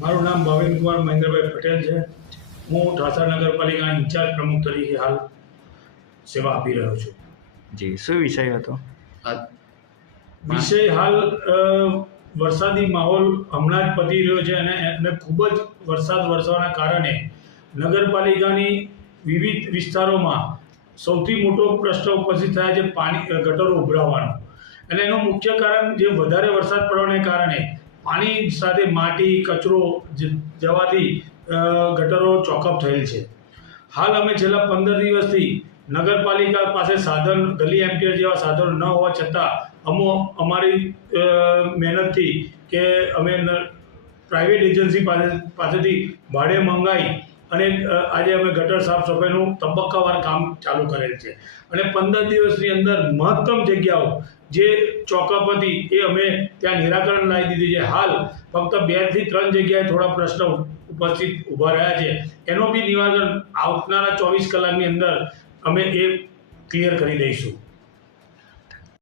મારું નામ ભાવિનકુમાર મહેન્દ્રભાઈ પટેલ છે। હું ઠાસર નગરપાલિકાના ઇન્ચાર્જ પ્રમુખ તરીકે હાલ સેવા આપી રહ્યો છું। જી, શું વિષય હતો? વિષય હાલ વરસાદી માહોલ હમણાં જ પતી રહ્યો છે અને ખૂબ જ વરસાદ વરસવાના કારણે નગરપાલિકાની વિવિધ વિસ્તારોમાં સૌથી મોટો પ્રશ્ન ઉપસ્થિત થાય છે ગટરો ઉભરાવાનો। અને એનું મુખ્ય કારણ જે વધારે વરસાદ પડવાને કારણે પાણી સાથે માટી કચરો જવાથી ગટરો ચોકઅપ થયેલ છે। હાલ અમે છેલ્લા 15 દિવસથી નગરપાલિકા પાસે સાધન ગલી એમ્પિયર જેવા સાધનો ન હોવા છતાં અમારી મહેનતથી કે અમે પ્રાઇવેટ એજન્સી પાસેથી ભાડે મંગાવી અને આજે અમે ગટર સાફ સફાઈનું તબક્કાવાર કામ ચાલુ કરેલ છે। અને 15 દિવસની અંદર મહત્તમ જગ્યાઓ જે ચોકઅપ હતી એ અમે ત્યાં નિરાકરણ લાવી દીધી છે। હાલ ફક્ત 2 થી 3 જગ્યાએ થોડા પ્રશ્ન ઉપસ્થિત ઊભા રહ્યા છે, એનો બી નિવારણ આવનારા 24 કલાકની અંદર અમે એ ક્લિયર કરી દઈશું।